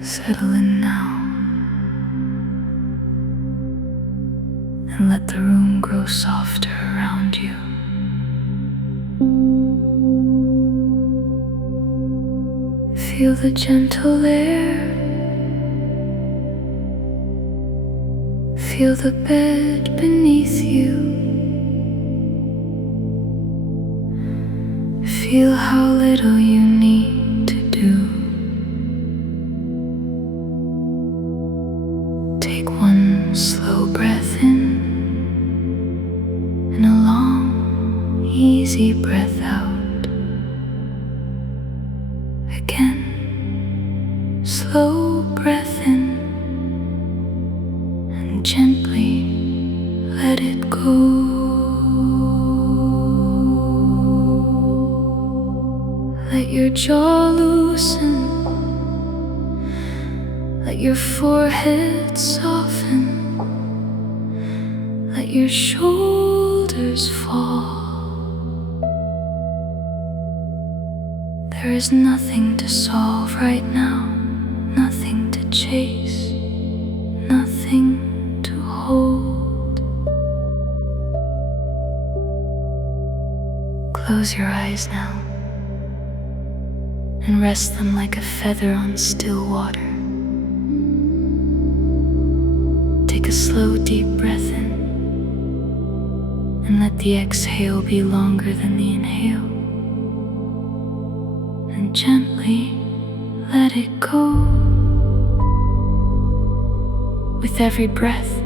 Settle in now and let the room grow softer around you. Feel the gentle air. Feel the bed beneath you. Feel how little you need to do. Take one slow breath in and a long, easy breath out. Again, slow breath in and gently let it go. Let your jaw loosen. Let your forehead soften. Let your shoulders fall. There is nothing to solve right now, nothing to chase, nothing to hold. Close your eyes now and rest them like a feather on still water. Take a slow, deep breath in and let the exhale be longer than the inhale. And gently let it go. With every breath,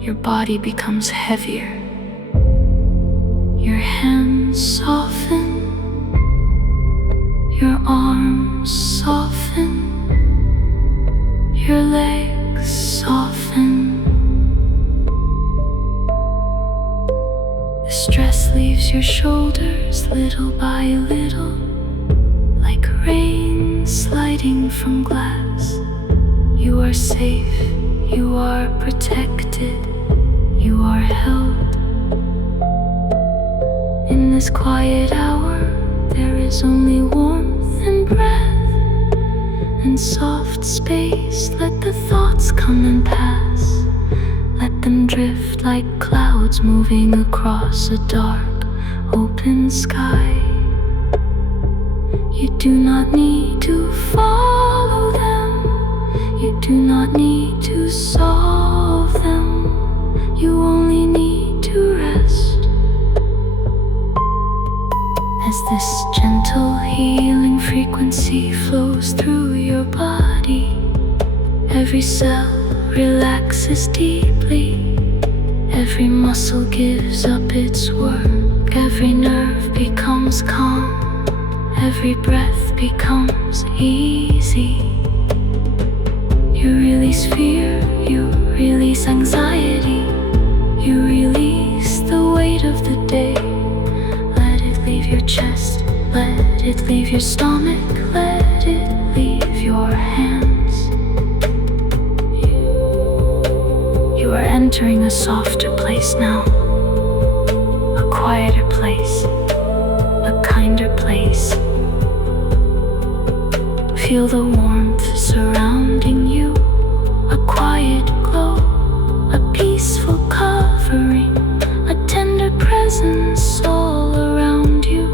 your body becomes heavier. Your hands soften. Your arms soften. Your legs soften. The stress leaves your shoulders little by little, like rain sliding from glass. You are safe, you are protected, you are held. In this quiet hour, there is only warmth and breath and soft space. Let the thoughts come and pass. Let them drift like clouds moving across a dark, open sky. You do not need to follow them. You do not need to solve them. You only need to rest. As this gentle healing frequency flows through your body, every cell relaxes deeply. Every muscle gives up its work. Every nerve becomes calm. Every breath becomes easy. You release fear, you release anxiety, you release the weight of the day. Let it leave your chest, let it leave your stomach, let it leave your hands. You are entering a softer place now, a quieter place, a kinder place. Feel the warmth surrounding you, a quiet glow, a peaceful covering, a tender presence all around you.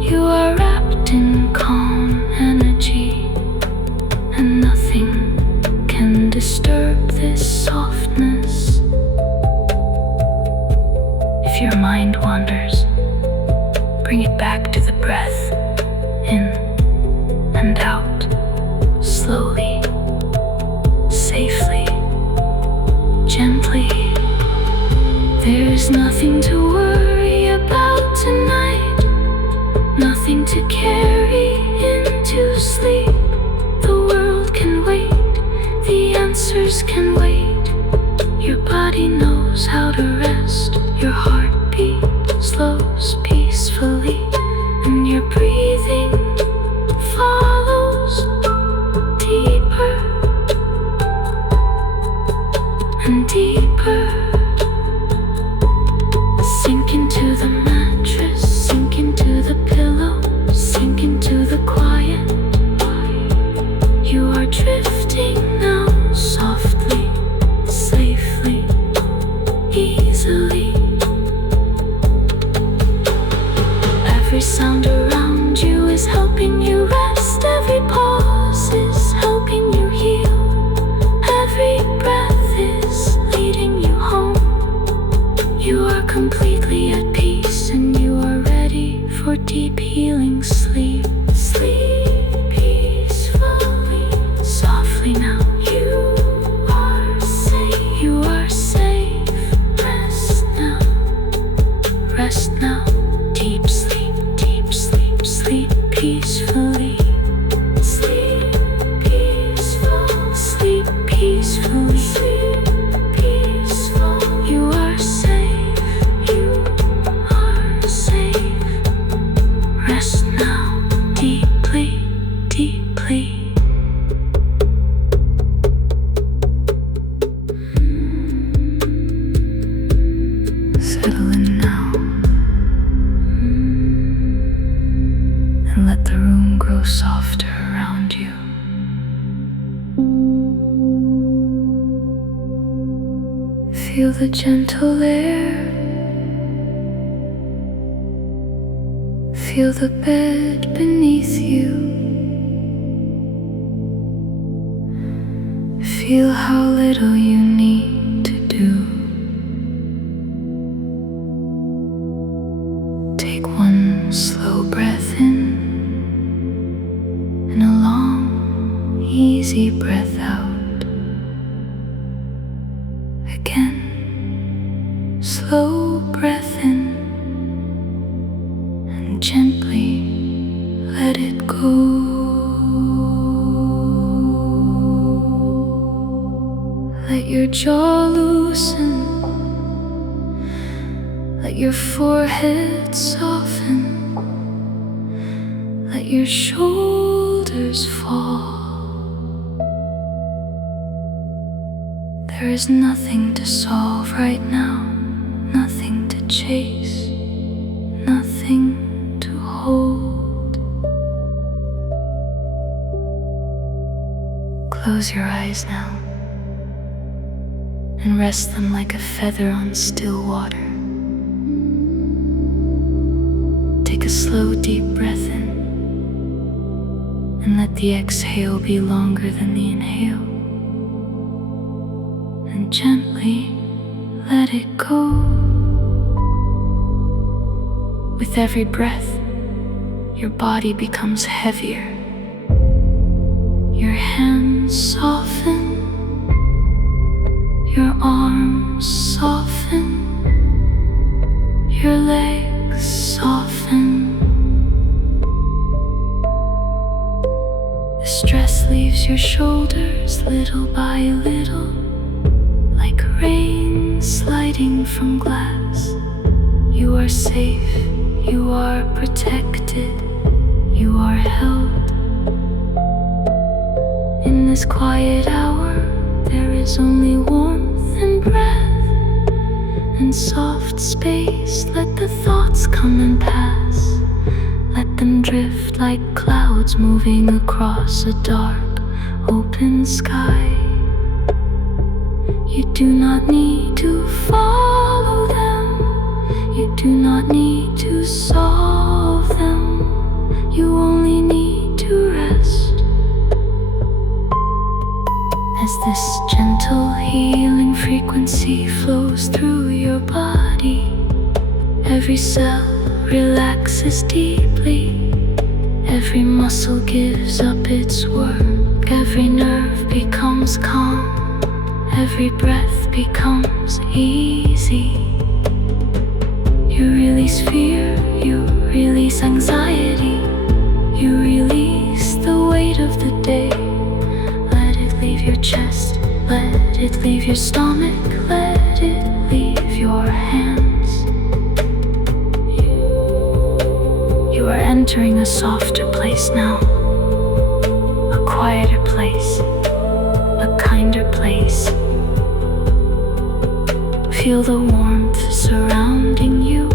You are wrapped in calm energy, and nothing can disturb this softness. If your mind wanders, bring it back to the breath, in and out, slowly, safely, gently. There's nothing to worry about tonight, nothing to carry into sleep. The world can wait, the answers can wait. Your body knows how to rest. Your heartbeat slows peacefully, and your breathing follows deeper and deeper. Sink into the mattress, sink into the pillow. peacefully. Sleep peaceful. Sleep peacefully. Sleep peaceful. You are safe. You are safe. Rest now, deeply, deeply. Settle in now, and let the room grow softer around you. Feel the gentle air. Feel the bed beneath you. Feel how little you need to do. Take one slow breath in and a long, easy breath out. Again, slow breath in and gently let it go. Let your jaw loosen. Let your forehead soften. Let your shoulders fall. There is nothing to solve right now, nothing to chase, nothing to hold. Close your eyes now and rest them like a feather on still water. Take a slow, deep breath in and let the exhale be longer than the inhale. And gently let it go. With every breath, your body becomes heavier. Your hands soften. Your arms soften. Your legs soften. The stress leaves your shoulders little by little, like rain sliding from glass. You are safe, you are protected, you are held. In this quiet hour, there is only warmth and breath and soft space. Let the thoughts come and pass. Let them drift like clouds moving across a dark, open sky. You do not need to follow them. You do not need to solve them. You only need to rest. As this gentle healing frequency flows through your body, every cell relaxes deeply. Every muscle gives up its work. Every nerve becomes calm. Every breath becomes easy. You release fear, you release anxiety. You release the weight of the day. Let it leave your chest, let it leave your stomach, let it leave your hands. You are entering a softer place now, a quieter place, a kinder place. Feel the warmth surrounding you,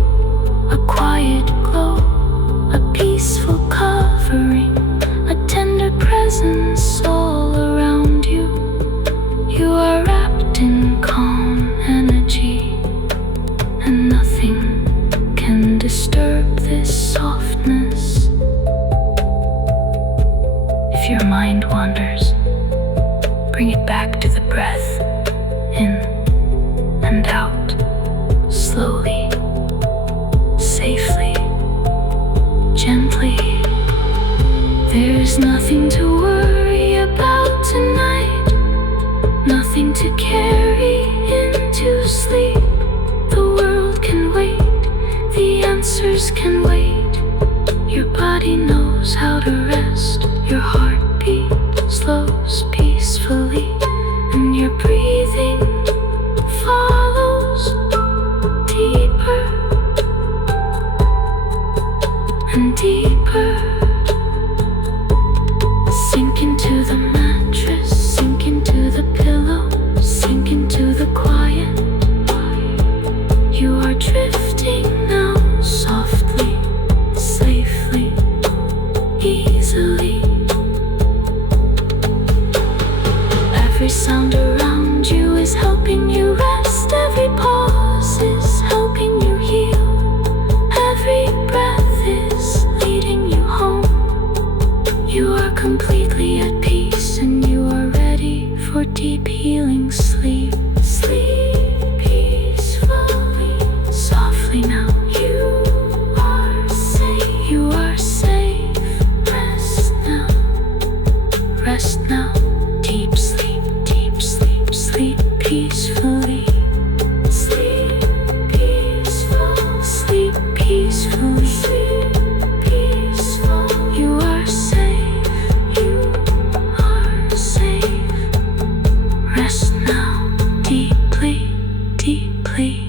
a quiet glow, a peaceful covering, a tender presence all around you. You are wrapped in calm energy, and nothing can disturb this softness. If your mind wanders, bring it back to the breath, in and out, slowly, safely, gently. There's nothing to worry about tonight, nothing to carry into sleep. The world can wait, the answers can wait. Your body body knows how to rest. Your heartbeat slows peacefully, and your breathing follows deeper and deeper. Sink into the mattress, sink into the pillow, sink into the quiet. You are drifting now, softly, safely, easily. Every sound around you is helping you rest. Every pause is helping you heal. Every breath is leading you home. You are completely at peace, and you are ready for deep healing sleep. Sleep peacefully, softly now. You are safe. You are safe. Rest now. Rest now. Deep sleep, deep sleep, sleep peacefully. Sleep peaceful, sleep peacefully. Sleep peaceful. You are safe. You are safe. Rest now, deeply, deeply.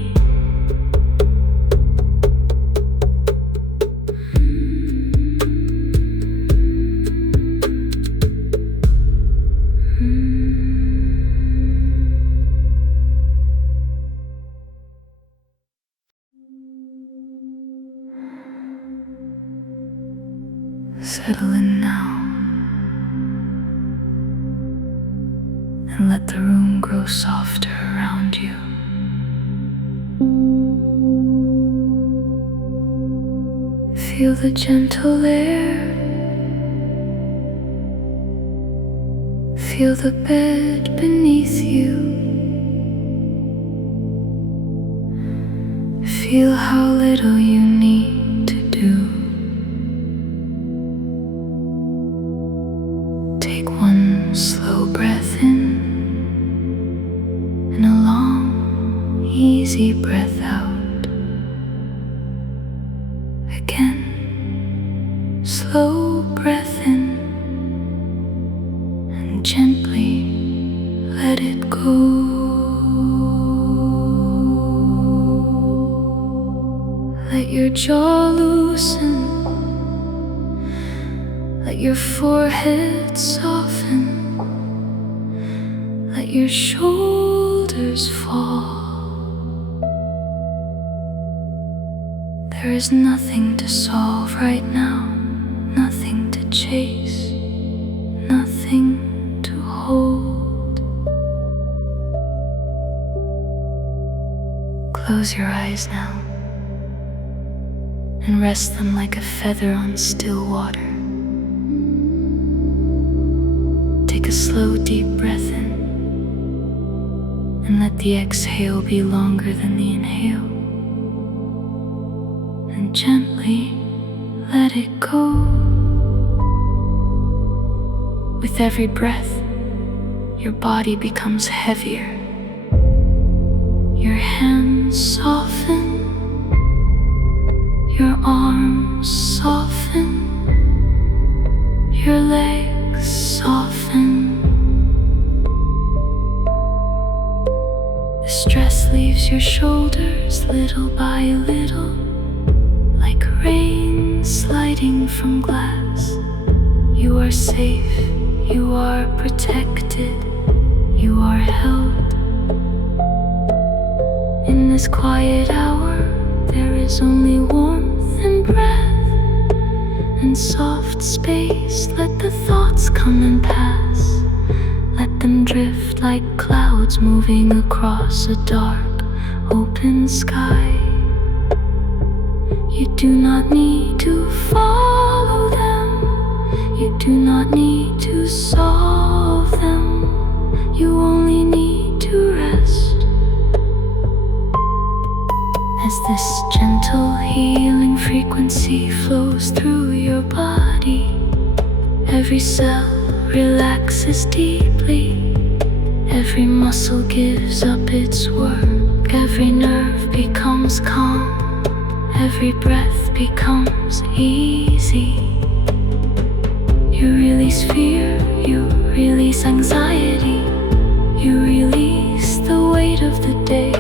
Settle in now, and let the room grow softer around you. Feel the gentle air. Feel the bed beneath you. Feel how little you need to do. Take one slow breath in, and a long, easy breath out. Again, slow breath in, and gently let it go. Let your jaw loosen. Let your forehead soften. Let your shoulders fall. There is nothing to solve right now, nothing to chase, nothing to hold. Close your eyes now and rest them like a feather on still water. Take a slow, deep breath in, and let the exhale be longer than the inhale. And gently let it go. With every breath, your body becomes heavier. Your hands soften. Your arms soften. Your legs soften. The stress leaves your shoulders little by little, like rain sliding from glass. You are safe, you are protected, you are held. In this quiet hour, there is only warmth and breath and soft space. Let the thoughts come and pass. Let them drift like clouds moving across a dark, open sky. You do not need to follow them. You do not need to solve them. You only need to rest. As this gentle healing frequency flows through your body, every cell relaxes deeply. Every muscle gives up its work. Every nerve becomes calm. Every breath becomes easy. You release fear, you release anxiety, you release the weight of the day.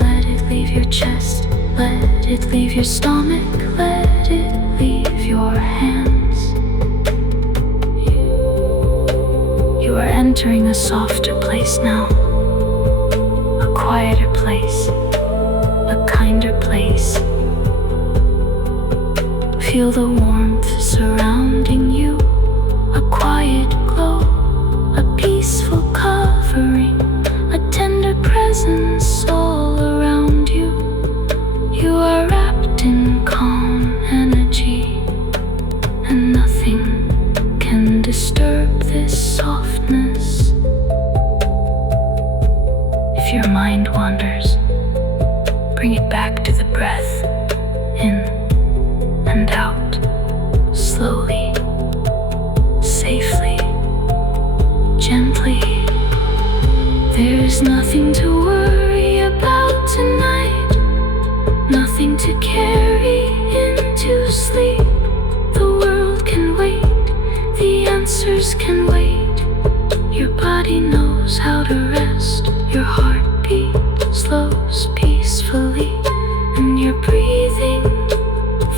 Let it leave your chest, let it leave your stomach, let it leave your hands. You are entering a softer place now, a quieter place, a kinder place. Feel the warmth surrounding you, a quiet glow, a peaceful covering, a tender presence all around you. You are wrapped in calm energy, and nothing can disturb this softness. If your mind wanders, bring it back to the breath, in and out, slowly, safely, gently. There's nothing to worry about tonight, nothing to carry into sleep. The world can wait, the answers can wait. Your body knows how to rest, your heartbeat slows peacefully, and your breathing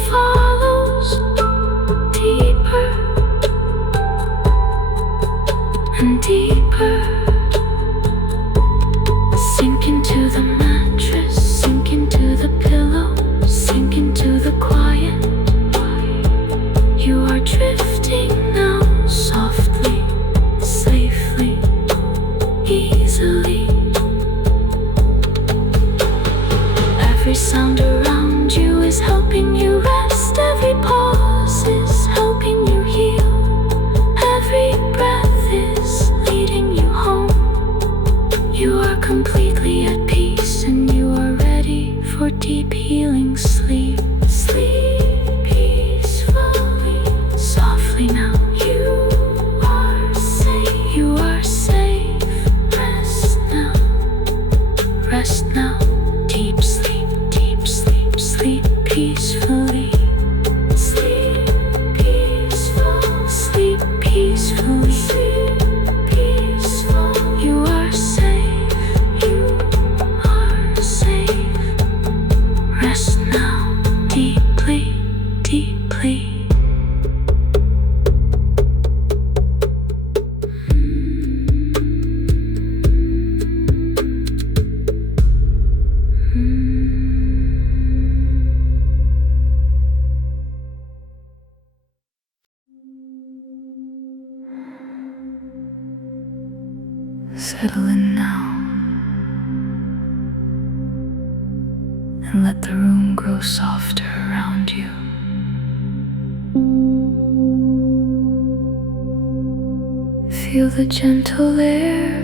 follows deeper and deeper. Sink into the mattress, sink into the pillow, sink into the quiet. You are drifting now, softly, safely, easily. Every sound around you is helping you rest. Every pause is helping you heal. Every breath is leading you home. You are completely at peace, and you are ready for deep healing sleep. Sleep peacefully, softly now. You are safe. You are safe. Rest now. Rest now. Deep sleep. Deep sleep. Sleep peacefully. Sleep peaceful. Sleep peacefully. Sleep peaceful. You are safe. You are safe. Rest now. Deeply, deeply. Settle in now, and let the room grow softer around you. Feel the gentle air,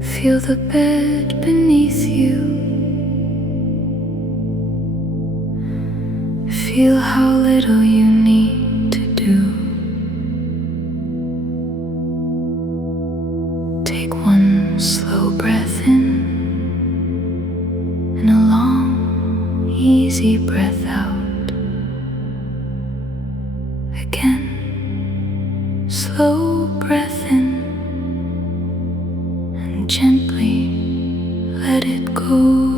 feel the bed beneath you. Feel how little you need to do. Take one slow breath in, and a long, easy breath out. Again, slow breath in, and gently let it go.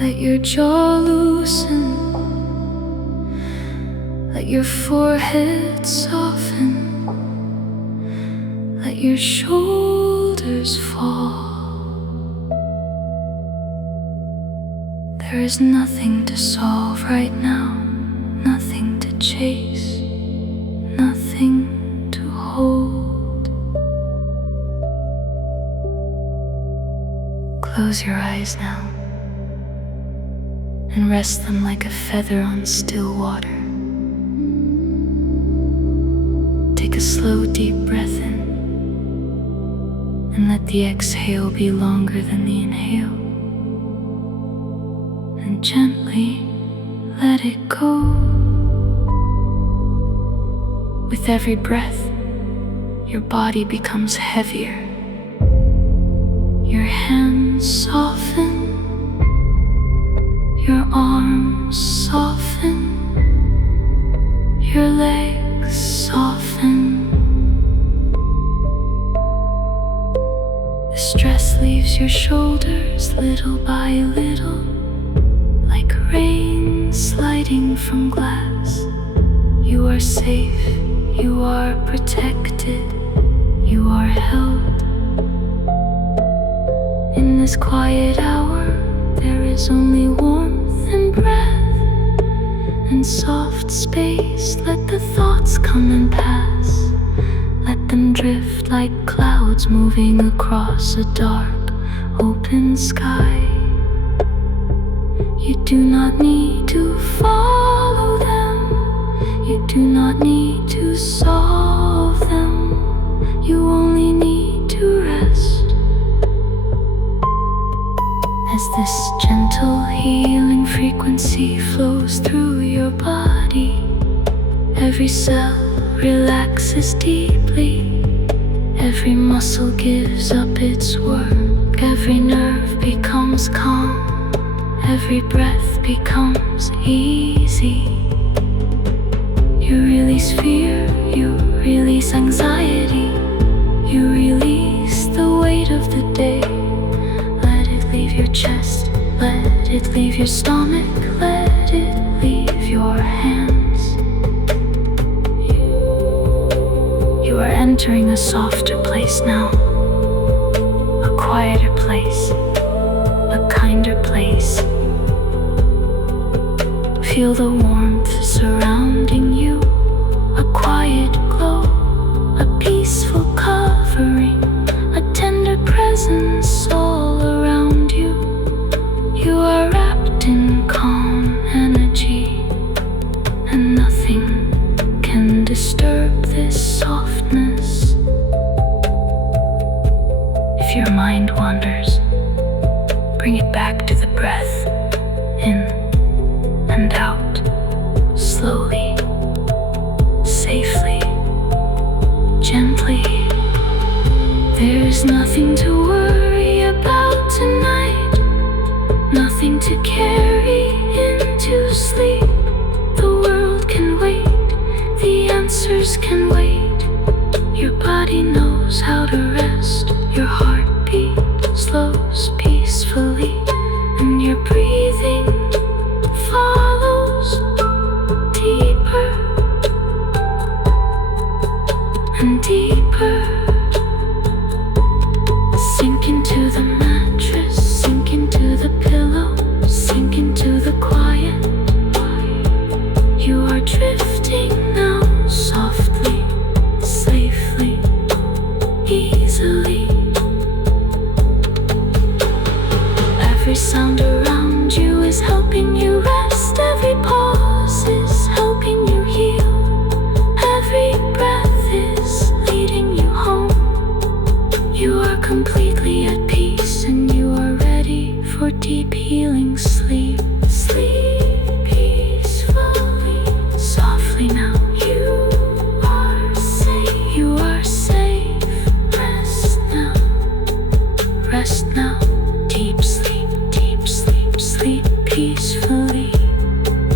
Let your jaw loosen, let your forehead soften, let your shoulders fall. There is nothing to solve right now, nothing to chase, nothing to hold. Close your eyes now and rest them like a feather on still water. Take a slow, deep breath in, and let the exhale be longer than the inhale. And gently let it go. With every breath, your body becomes heavier. Your hands soften, Your arms soften, your legs soften. The stress leaves your shoulders little by little, like rain sliding from glass. You are safe, you are protected, you are held. In this quiet hour, there is only warmth and breath and soft space. Let the thoughts come and pass. Let them drift like clouds moving across a dark, open sky. You do not need to follow them. You do not need to solve them. You only need to rest. As this gentle healing frequency flows through your body, every cell relaxes deeply. Every muscle gives up its work. Every nerve becomes calm. Every breath becomes easy. You release fear, you release anxiety. You release the weight of the day. Let it leave your chest, let it leave your stomach, let it leave your hands. You are entering a softer place now, a quieter place, a kinder place. Feel the warmth surrounding you, a quiet glow, a peaceful covering, a tender presence all around you. You are wrapped in calm energy, and nothing can disturb this softness. If your mind wanders, bring it back to the breath, in and out, slowly, safely, gently. There's nothing to worry about tonight, nothing to carry into sleep. The world can wait, the answers can wait. Your body knows how to rest. Your heartbeat slows peacefully, and your breathing follows deeper and deeper. Sink into the mattress, sink into the pillow, sink into the quiet. You are drifting now, softly, safely, easily. Every sound around you is helping you rest. Every pause is helping you heal. Every breath is leading you home. You are completely at peace, and you are ready for deep healing sleep. Sleep peacefully, softly now. You are safe. You are safe. Rest now. Rest now. Deep sleep, deep sleep, sleep peacefully.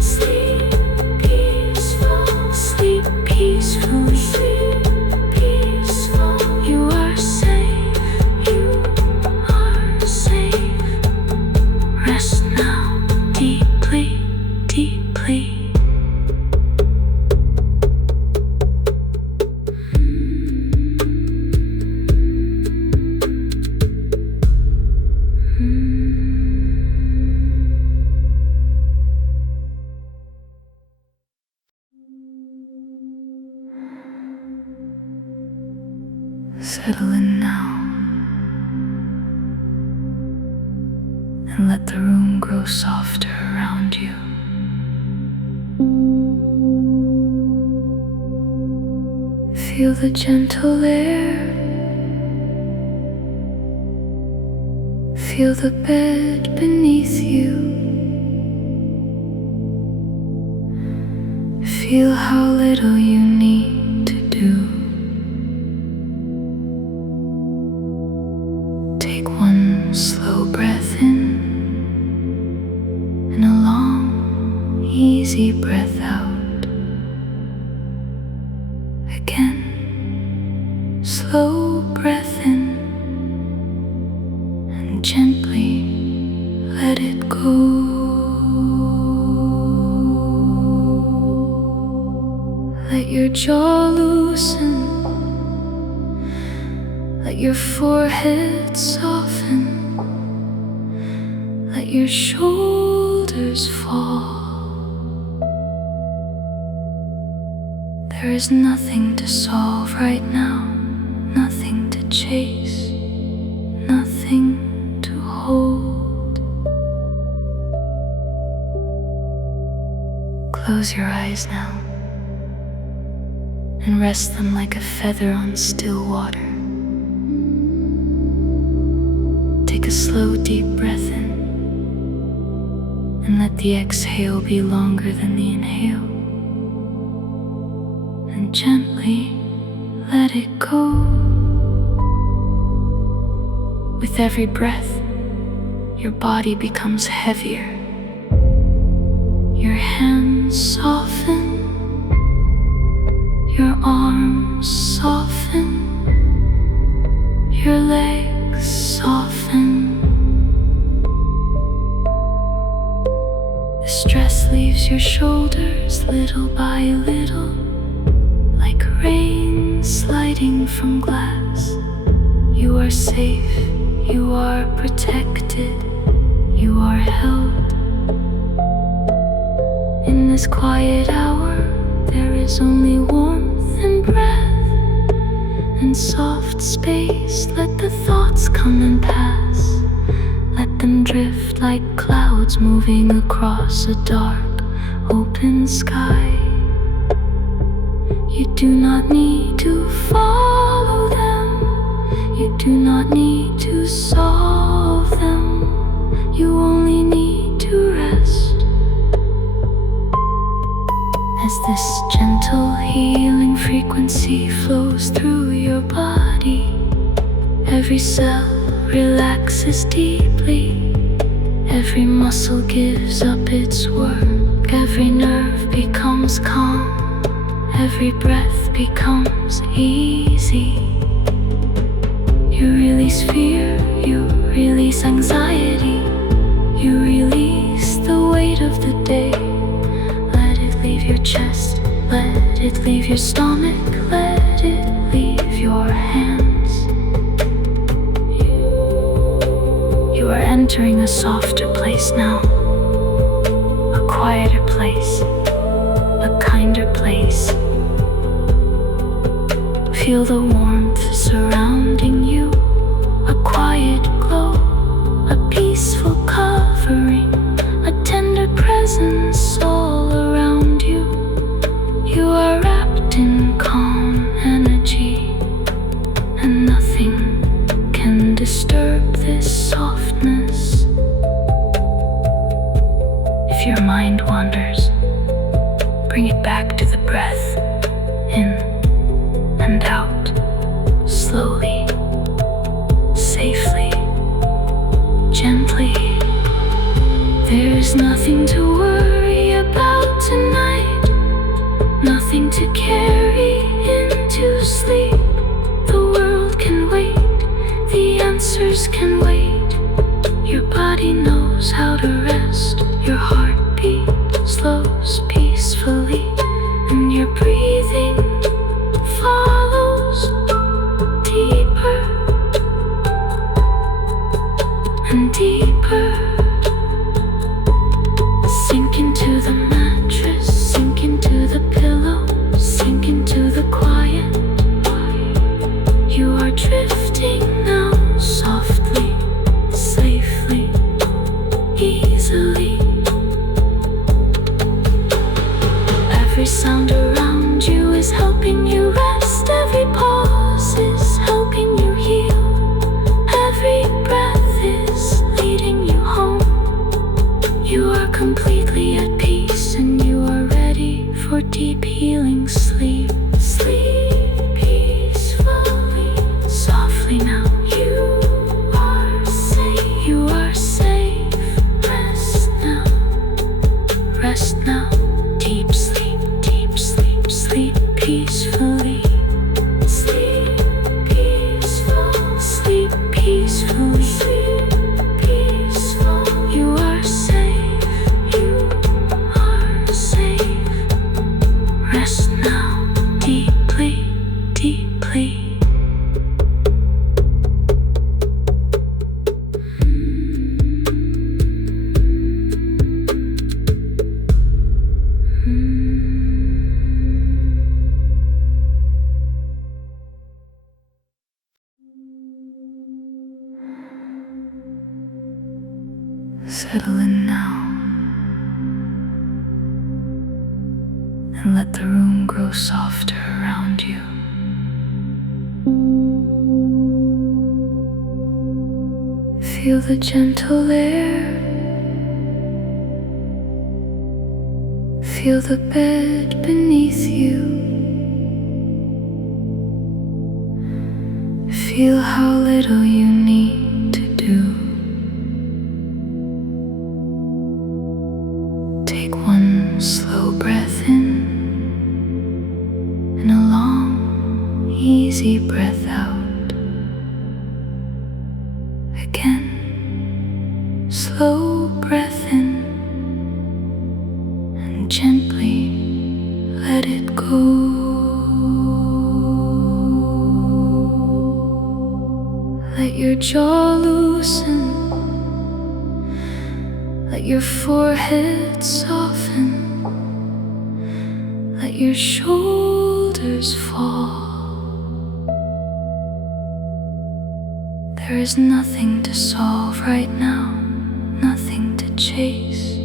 Sleep peaceful, sleep peacefully. Sleep peaceful. You are safe. You are safe. Rest now, deeply, deeply. Settle in now, and let the room grow softer around you. Feel the gentle air. Feel the bed beneath you. Feel how little you need to do. Take one slow breath in and a long easy breath out. Again, slow breath in and gently let it go. Let your jaw loosen, let your forehead soften, let your shoulders fall. There is nothing to solve right now, nothing to chase, nothing to hold. Close your eyes now and rest them like a feather on still water. Take a slow, deep breath in and let the exhale be longer than the inhale. And gently let it go. With every breath, your body becomes heavier. Your hands soften, your arms soften, your legs soften. The stress leaves your shoulders little by little, like rain sliding from glass. You are safe, you are protected, you are held. In this quiet hour, there is only warmth and breath and soft space. Let the thoughts come and pass. Let them drift like clouds moving across a dark, open sky. You do not need to follow them. You do not need to solve them. You only need to rest. As this gentle healing frequency flows through your body, every cell relaxes deeply, every muscle gives up its work, every nerve becomes calm, every breath becomes easy. You release fear, you release anxiety, you release the weight of the day. Let it leave your chest, let it leave your stomach, let it leave your hands. You are entering a softer place now, a quieter place, a kinder place. Feel the warmth surrounding you, a quiet glow, a peaceful covering, a tender presence all around you. You are wrapped in calm energy, and nothing can disturb this softness. If your mind wanders, bring it back to the breath, in and out, slowly, safely, gently. There's nothing to worry about tonight, nothing to carry into sleep. The world can wait, the answers can wait. Your body knows how to rest, your heartbeat slows peacefully, and your breathing follows deeper and deeper. Sink into the mattress, sink into the pillow, sink into the quiet. You are drifting now, softly, safely, easily. Every sound around you is helping you rest. Every pause is helping you heal. Every breath is leading you home. You are completely at peace, and you are ready for deep healing sleep. Sleep peacefully, softly now. You are safe, you are safe. Rest now, rest now. in now, and let the room grow softer around you. Feel the gentle air. Feel the bed beneath you. Feel how little you need to do. Take one slow breath in and a long, easy breath out. Again, slow breath in and gently let it go. Let your jaw loosen. Let your forehead soften. Let your shoulders fall. There is nothing to solve right now, nothing to chase,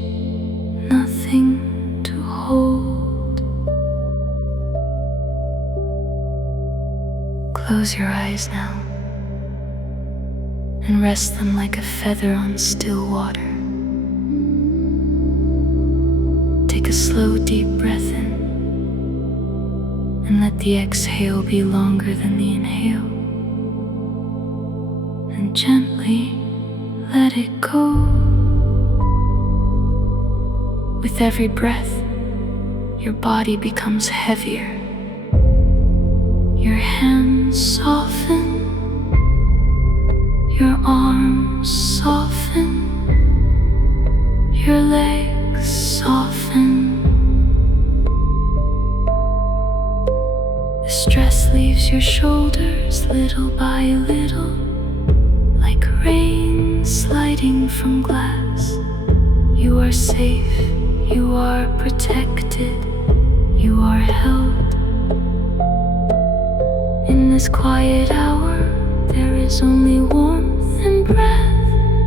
nothing to hold. Close your eyes now and rest them like a feather on still water. Take a slow, deep breath in and let the exhale be longer than the inhale. And gently let it go. With every breath, your body becomes heavier. Your hands soften. Your arms soften, your legs soften. The stress leaves your shoulders little by little, like rain sliding from glass. You are safe, you are protected, you are held. In this quiet hour, there is only warmth and breath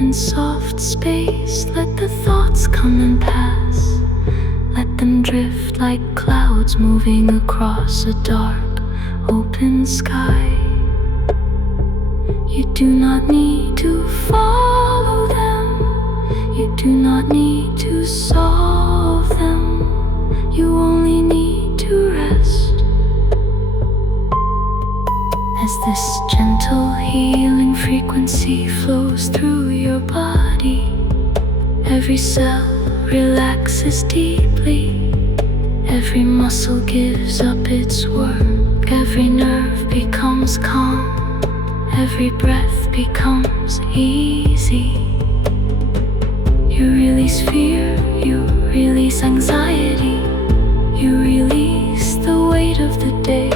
and soft space. Let the thoughts come and pass. Let them drift like clouds moving across a dark, open sky. You do not need to follow them. You do not need to solve them. You only need to rest. As this gentle healing frequency flows through your body, every cell relaxes deeply. Every muscle gives up its work. Every nerve becomes calm. Every breath becomes easy. You release fear, you release anxiety. You release the weight of the day.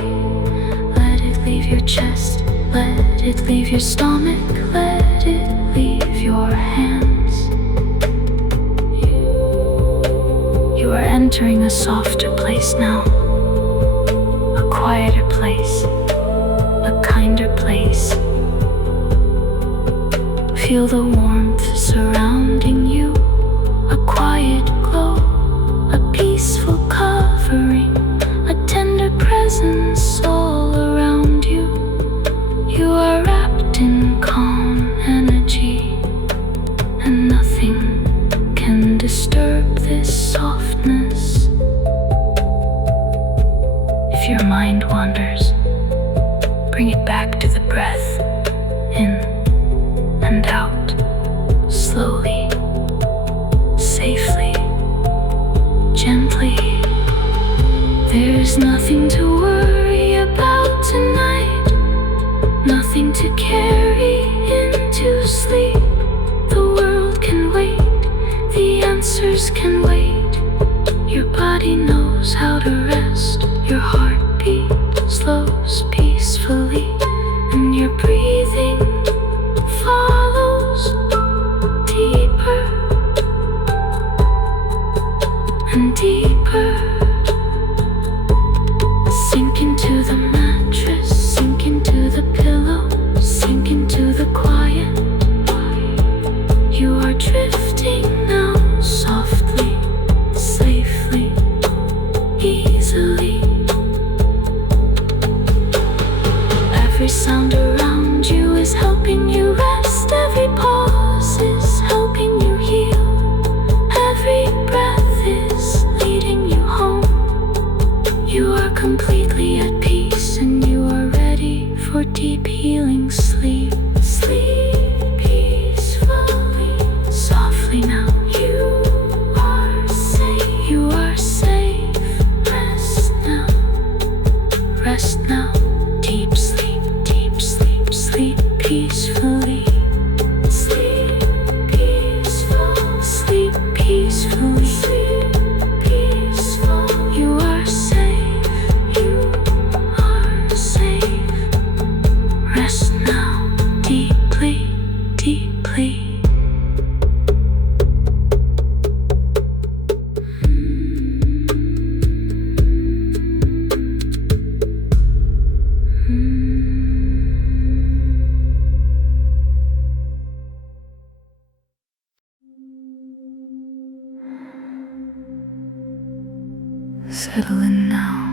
Leave your chest, let it leave your stomach, let it leave your hands. You are entering a softer place now, a quieter place, a kinder place. Feel the warmth surrounding you, a quiet glow, a peaceful covering, a tender presence all around you. You are wrapped in calm energy, and nothing can disturb this softness. If your mind wanders, bring it back to the breath, in and out, slowly, safely, gently. There's nothing to worry about tonight, nothing to carry into sleep. The world can wait, the answers can wait. Your body knows how to rest. Your heartbeat slows peacefully, and your breathing follows deeper and deeper. Sink into the mattress, sink into the pillow, sink into the quiet. You are drifting. Settle in now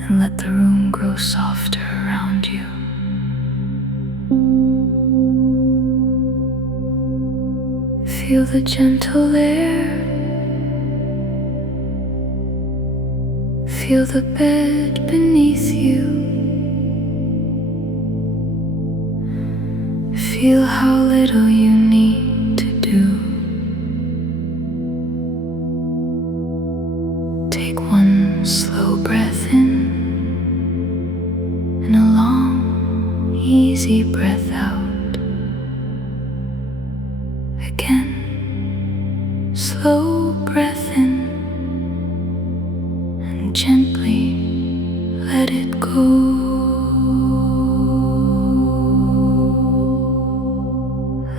and let the room grow softer around you. Feel the gentle air. Feel the bed beneath you. Feel how little you need to do. Take one slow breath in and a long, easy breath out. Again, slow breath in and gently let it go.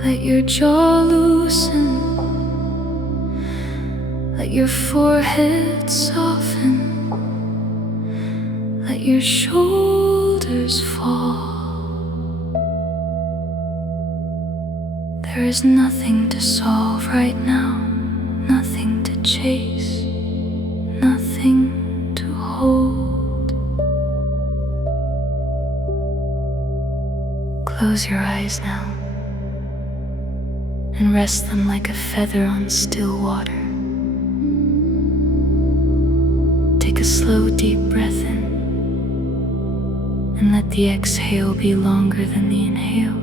Let your jaw loosen. Let your forehead soften. Let your shoulders fall. There is nothing to solve right now, nothing to chase, nothing to hold. Close your eyes now and rest them like a feather on still water. Take a slow, deep breath in and let the exhale be longer than the inhale.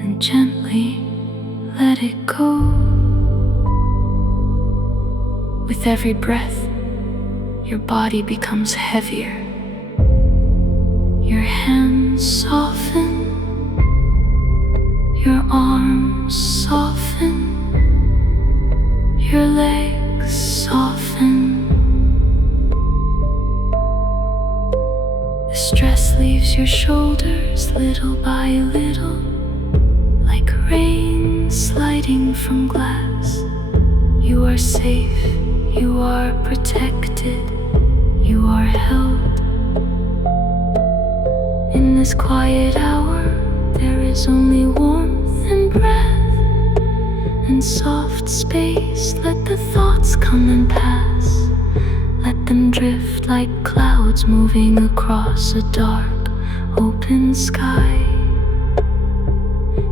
And gently let it go. With every breath, your body becomes heavier. Your hands soften. Your arms soften. Your legs soften. The stress leaves your shoulders little by little, like rain sliding from glass. You are safe, you are protected, you are held. In this quiet hour, there is only warmth and breath and soft space. Let the thoughts come and pass. Let them drift like clouds moving across a dark, open sky.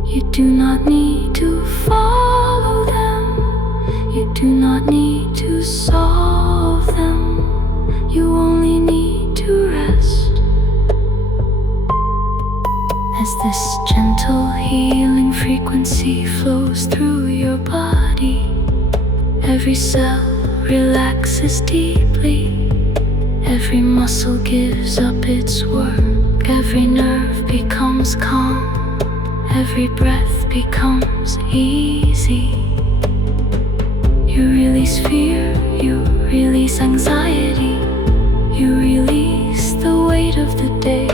You do not need to follow them. You do not need to solve them. You only need to rest. As this gentle healing frequency flows through your body, every cell relaxes deeply. Every muscle gives up its work. Every nerve becomes calm. Every breath becomes easy. You release fear, you release anxiety. You release the weight of the day.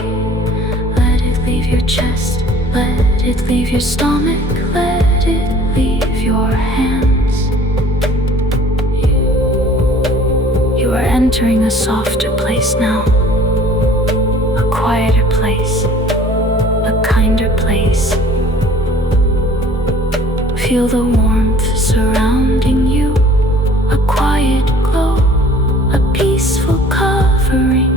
Let it leave your chest, let it leave your stomach, let it leave your hands. You are entering a softer place now, a quieter place, a kinder place. Feel the warmth surrounding you, a quiet glow, a peaceful covering,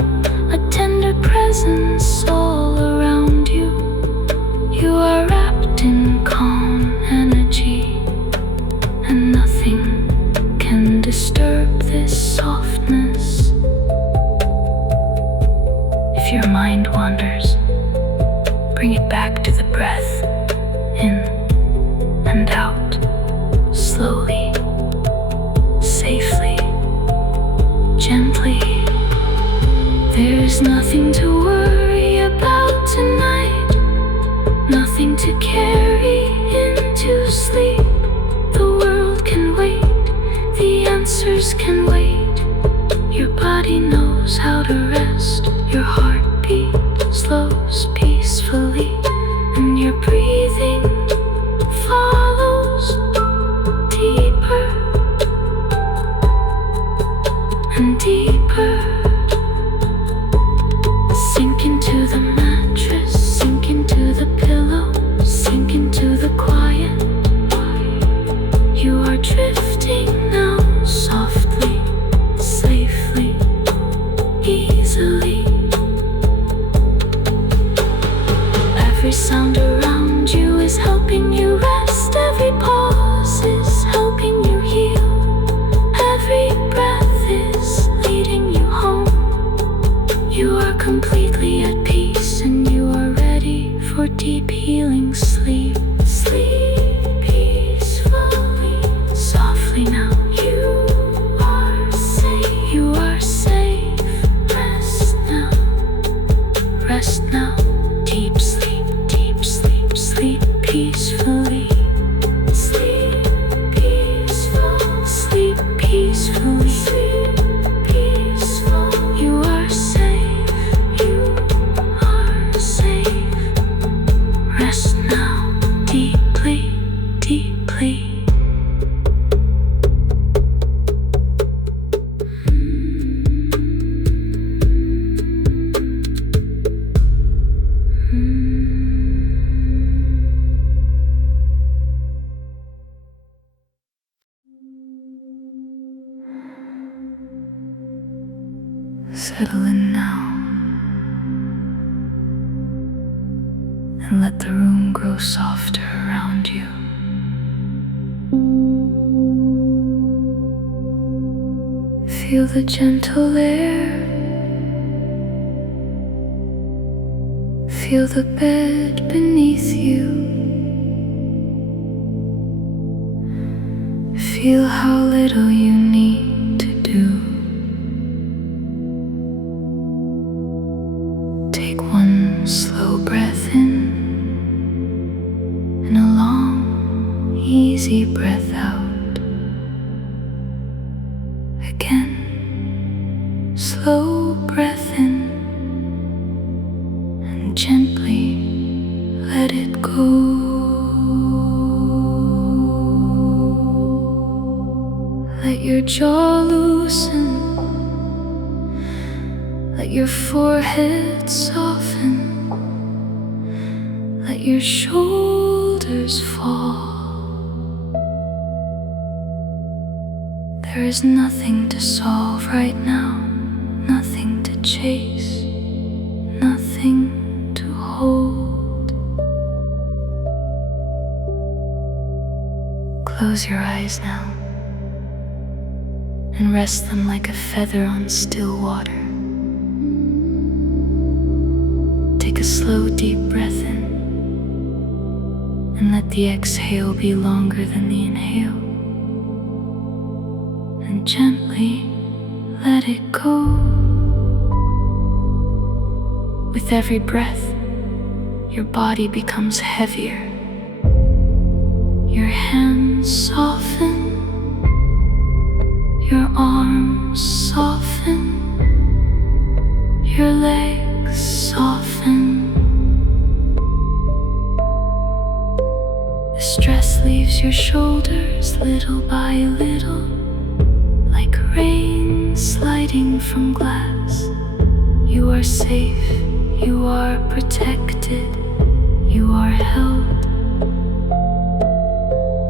a tender presence all around you. You are wrapped in calm energy, and nothing can disturb this softness. If your mind wanders, bring it back to the breath, in and out, slowly, safely, gently. There's nothing to worry about tonight, nothing to carry into sleep. The world can wait, the answers can wait. Your body knows how to rest. Your heartbeat slows peacefully, and your breathing follows deeper and deeper. Sink into the mattress, sink into the pillow, sink into the quiet. You are sound around you is helping you rest. Every pause is helping you heal. Every breath is leading you home. You are completely at peace and you are ready for deep healing sleep. Sleep peacefully, softly now. You are safe. You are safe. Rest now. Rest now. Deep sleep, deep sleep, sleep peacefully. Sleep peaceful, sleep peacefully. Sleep peaceful. You are safe. You are safe. Rest now, deeply, deeply. Settle in now and let the room grow softer around you. Feel the gentle air. Feel the bed beneath you. Feel how little you need to do. Take one slow breath in and a long, easy breath out. Again, slow breath in and gently let it go. Let your jaw loosen. Let your forehead soften. Let your shoulders fall. There is nothing to solve right now, nothing to chase, nothing to hold. Close your eyes now and rest them like a feather on still water. Take a slow, deep breath in and let the exhale be longer than the inhale. And gently let it go. With every breath, your body becomes heavier. Your hands soften. Your arms soften. Your legs soften. The stress leaves your shoulders little by little, like rain sliding from glass. You are safe, you are protected, you are held.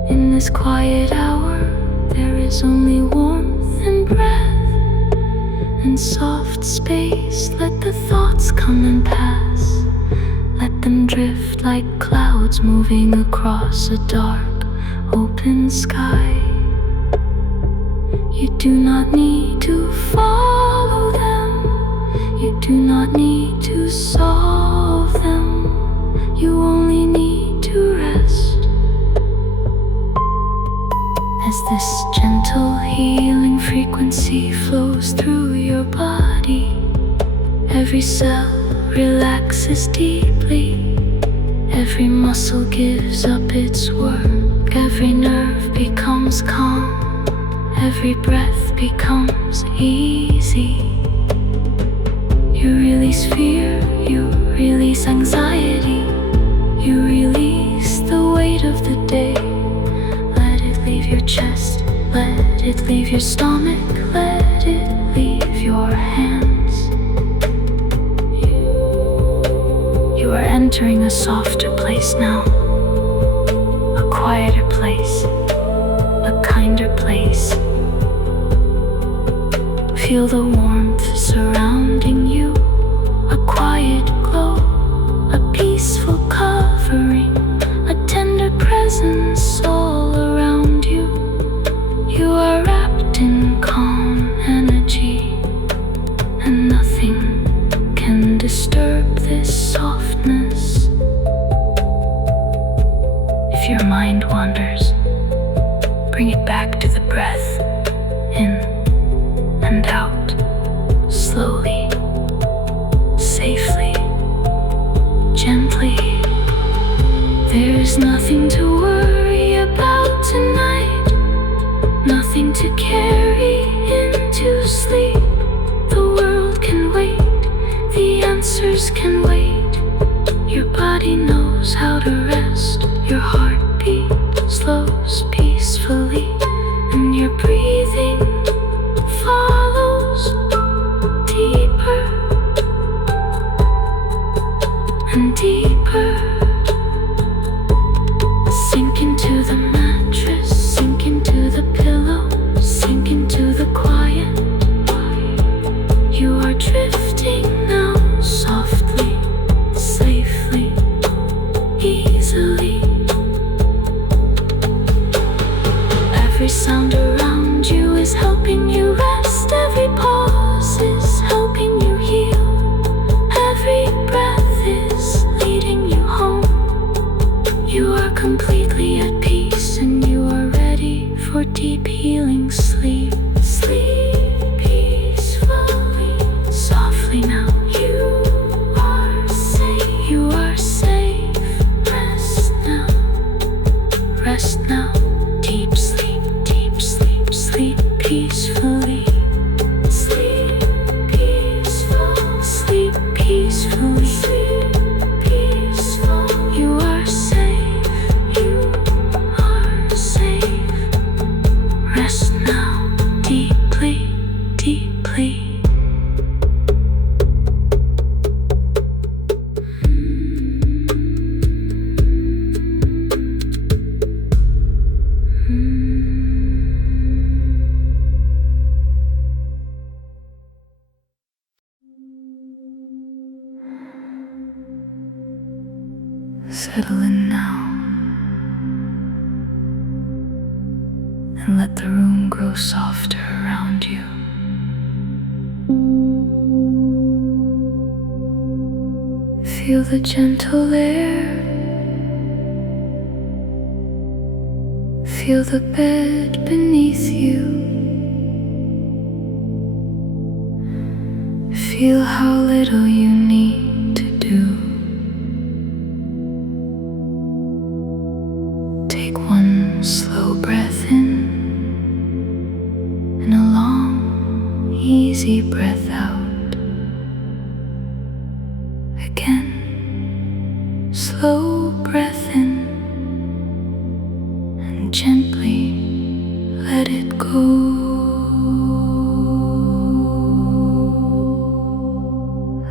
In this quiet hour, there is only warmth and breath and soft space. Let the thoughts come and pass. Let them drift like clouds moving across a dark, open sky. You do not need to follow them. You do not need to solve them. You only need to rest. As this gentle healing frequency flows through your body, every cell relaxes deeply. Every muscle gives up its work. Every nerve becomes calm. Every breath becomes easy. You release fear, you release anxiety. You release the weight of the day. Let it leave your chest, let it leave your stomach, let it leave your hands. You are entering a softer place now, a quieter place, a kinder place. Feel the warmth surrounding you, a quiet glow, a peaceful cover. If your mind wanders, bring it back to the breath, in and out, slowly, safely, gently. There's nothing to worry about tonight, nothing to carry into sleep. The world can wait, the answers can wait. Your body knows how to rest, your heartbeat slows peacefully, and your breathing follows deeper and deeper. Sink into the mattress, sink into the pillow, sink into the quiet. You are drifting now, softly, safely, easily. Every sound around you is helping you rest. Every pause is helping you heal. Every breath is leading you home. You are completely at peace, and you are ready for deep healing sleep. Sleep peacefully, softly now. You are safe. You are safe. Rest now. Rest now. Deep sleep, deep sleep, sleep peacefully. Sleep peaceful, sleep peacefully. Sleep peaceful. You are safe. You are safe. Rest now, deeply, deeply. Settle in now, and let the room grow softer around you. Feel the gentle air, feel the bed beneath you. Feel how little you need to do. Take one slow breath in, and a long, easy breath out. Again, slow breath in, and gently let it go.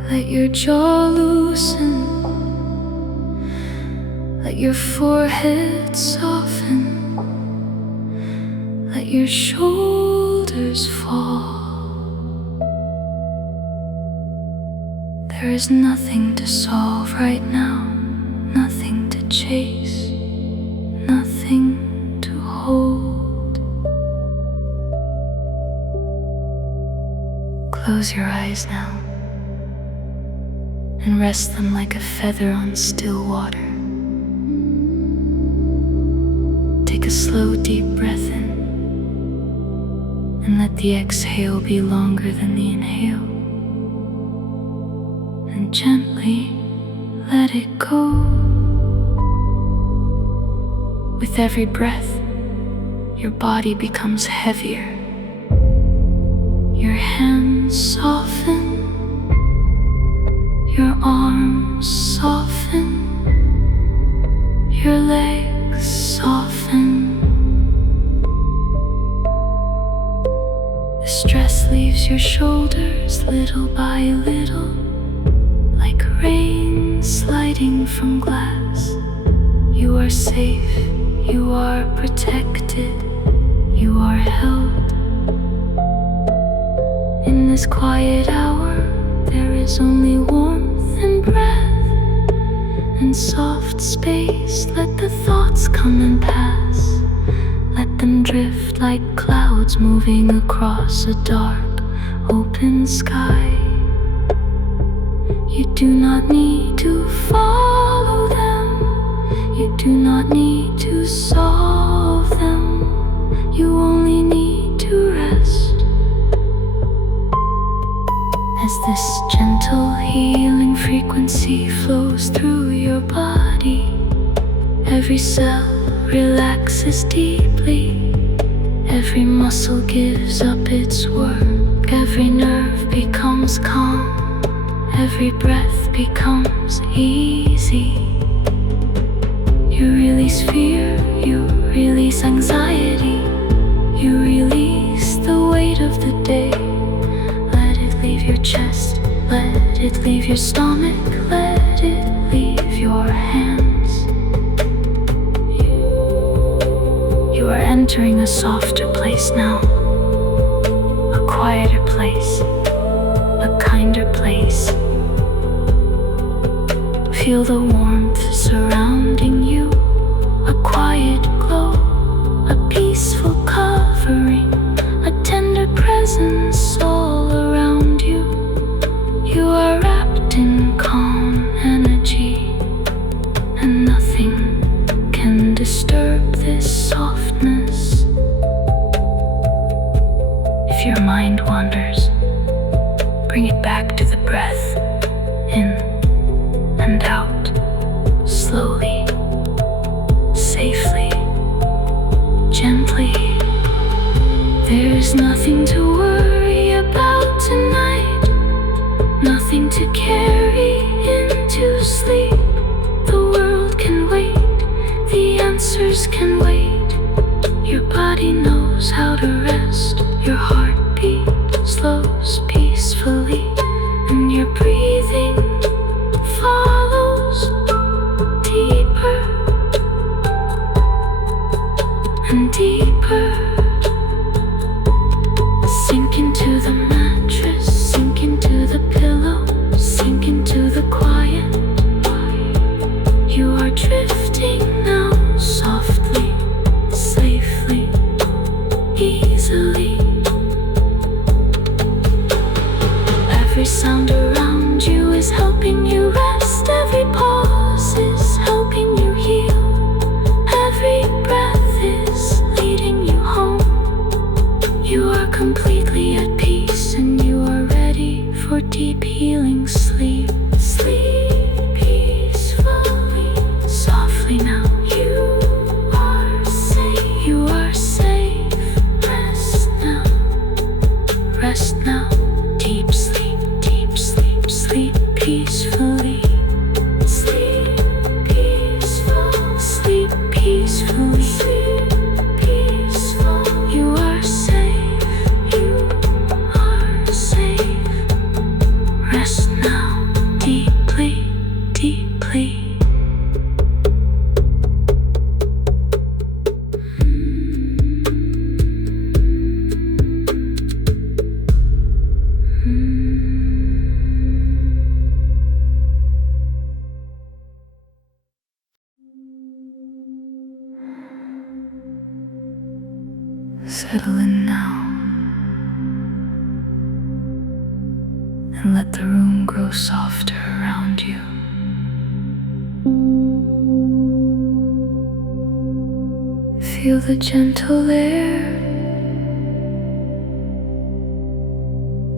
Let your jaw loosen, let your forehead soften, let your shoulders fall. There is nothing to solve right now, nothing to chase, nothing to hold. Close your eyes now and rest them like a feather on still water. Take a slow, deep breath in, and let the exhale be longer than the inhale. And gently let it go. With every breath, your body becomes heavier. Your hands soften, your arms soften, your legs soften. The stress leaves your shoulders little by little, like rain sliding from glass. You are safe, you are protected, you are held. In this quiet hour, there is only warmth and breath and soft space. Let the thoughts come and pass. Let them drift like clouds moving across a dark, open sky. You do not need to follow them. You do not need to solve them, you only need to rest. As this gentle healing frequency flows through your body, every cell relaxes deeply, every muscle gives up its work, every nerve becomes calm, every breath becomes easy. You release fear, you release anxiety, you release the weight of the day. Let it leave your chest, let it leave your stomach, let it leave your hands. You are entering a softer place now, a quieter place, a kinder place. Feel the warmth surrounding you, a quiet glow, a peaceful covering, a tender presence all around you. You are wrapped in calm energy, and nothing can disturb this softness. If your mind wanders, bring it back to the breath, in and out, slowly, safely, gently. There's nothing to worry about tonight, nothing to carry into sleep. The world can wait, the answers can wait. Your body knows how to rest, your heartbeat slows peacefully, and your breathing follows deeper and deeper. Sink into the mattress, sink into the pillow, sink into the quiet. You are drifting now, softly, safely, easily. Every sound around you is helping you rest, every pause is helping you heal, every breath is leading you home. You are completely at peace and you are ready for deep healing sleep. Sleep peacefully, softly now. You are safe, you are safe. Rest now, rest now. Deep sleep, deep sleep, sleep peacefully. Sleep peaceful, sleep peacefully. Sleep peaceful. You are safe, you are safe. Rest now, deeply, deeply. Settle in now and let the room grow softer around you. Feel the gentle air,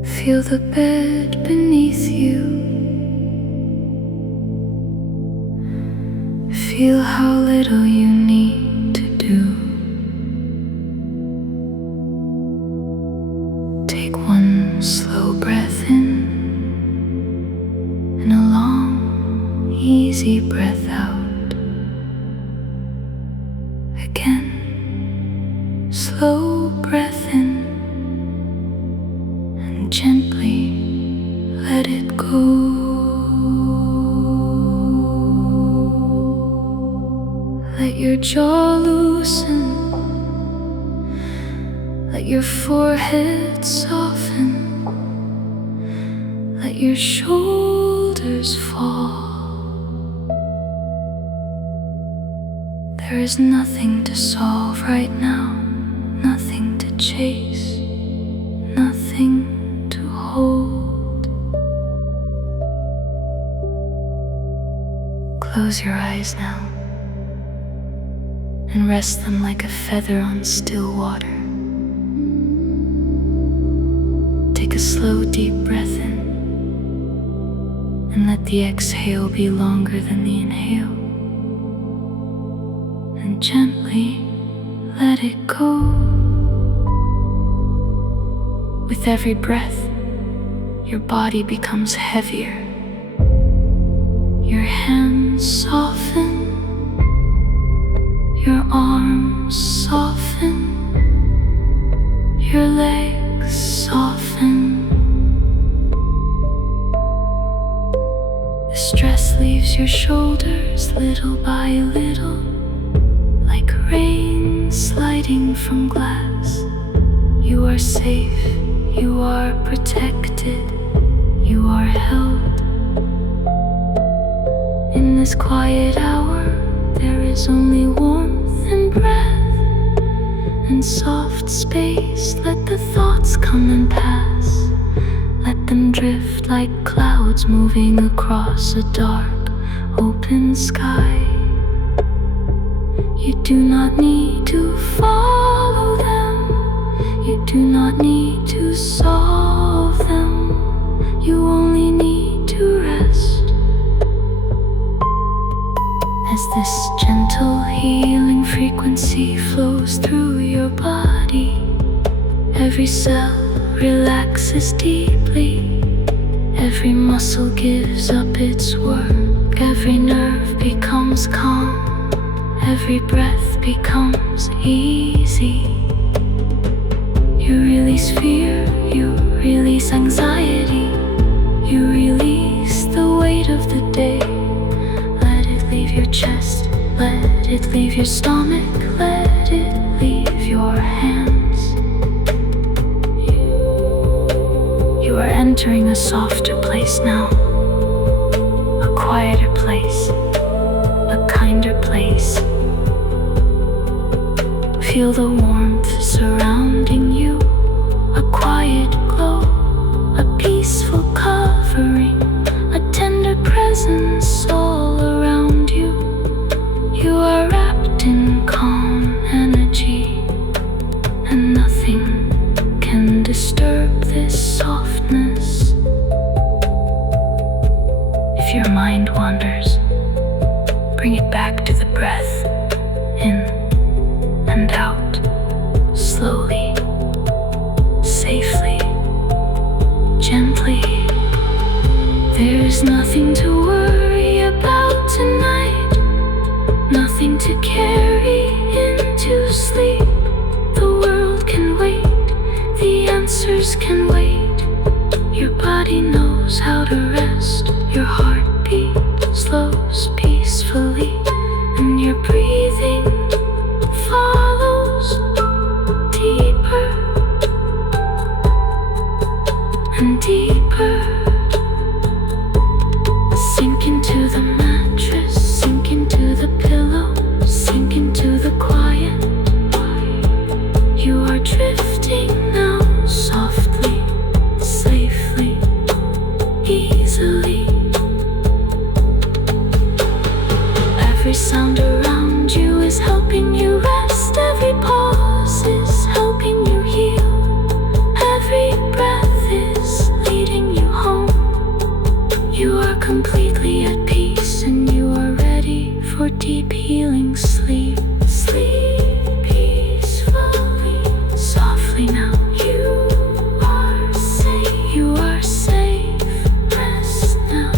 feel the bed beneath you, feel how little you need to do. Take one slow breath in and a long, easy breath out. Again, slow breath in and gently let it go. Let your jaw loosen, let your forehead soften, let your shoulders fall. There is nothing to solve right now, nothing to chase, nothing to hold. Close your eyes now and rest them like a feather on still water. Take a slow, deep breath in, and let the exhale be longer than the inhale. And gently let it go. With every breath, your body becomes heavier. Your hands soften, your arms soften, your legs soften. The stress leaves your shoulders little by little, like rain sliding from glass. You are safe, you are protected, you are held. In this quiet hour, there is only warmth and breath and soft space. Let the thoughts come and pass. Let them drift like clouds moving across a dark, open sky. You do not need to follow them. You do not need to solve them. You only need to rest. As this gentle healing frequency flows through your body, every cell relaxes deeply, every muscle gives up its work, every nerve becomes calm, every breath becomes easy. You release fear, you release anxiety, you release the weight of the day. Leave your chest, let it leave your stomach, let it leave your hands. You are entering a softer place now, a quieter place, a kinder place. Feel the warmth surrounding you, a quiet glow, a peaceful covering, a tender presence all around you. You are wrapped in calm energy, and nothing can disturb this softness. If your mind wanders, bring it back to the breath, in and out, slowly, safely, gently. There's nothing to worry about tonight, nothing to carry into sleep. The world can wait, the answers can wait. Your body knows how to rest, your heartbeat slows peacefully, and your breathing follows deeper and deeper. Sink into the mattress, sink into the pillow, sink into the quiet. You are drifting now, softly, safely, easily. Every sound around you is helping you rest. Every pause is helping you heal. Every breath is leading you home. You are completely at peace, and you are ready for deep healing sleep. Sleep peacefully, softly now. You are safe, you are safe. Rest now,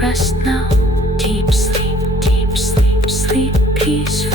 rest now. Deep sleep, sleep peacefully.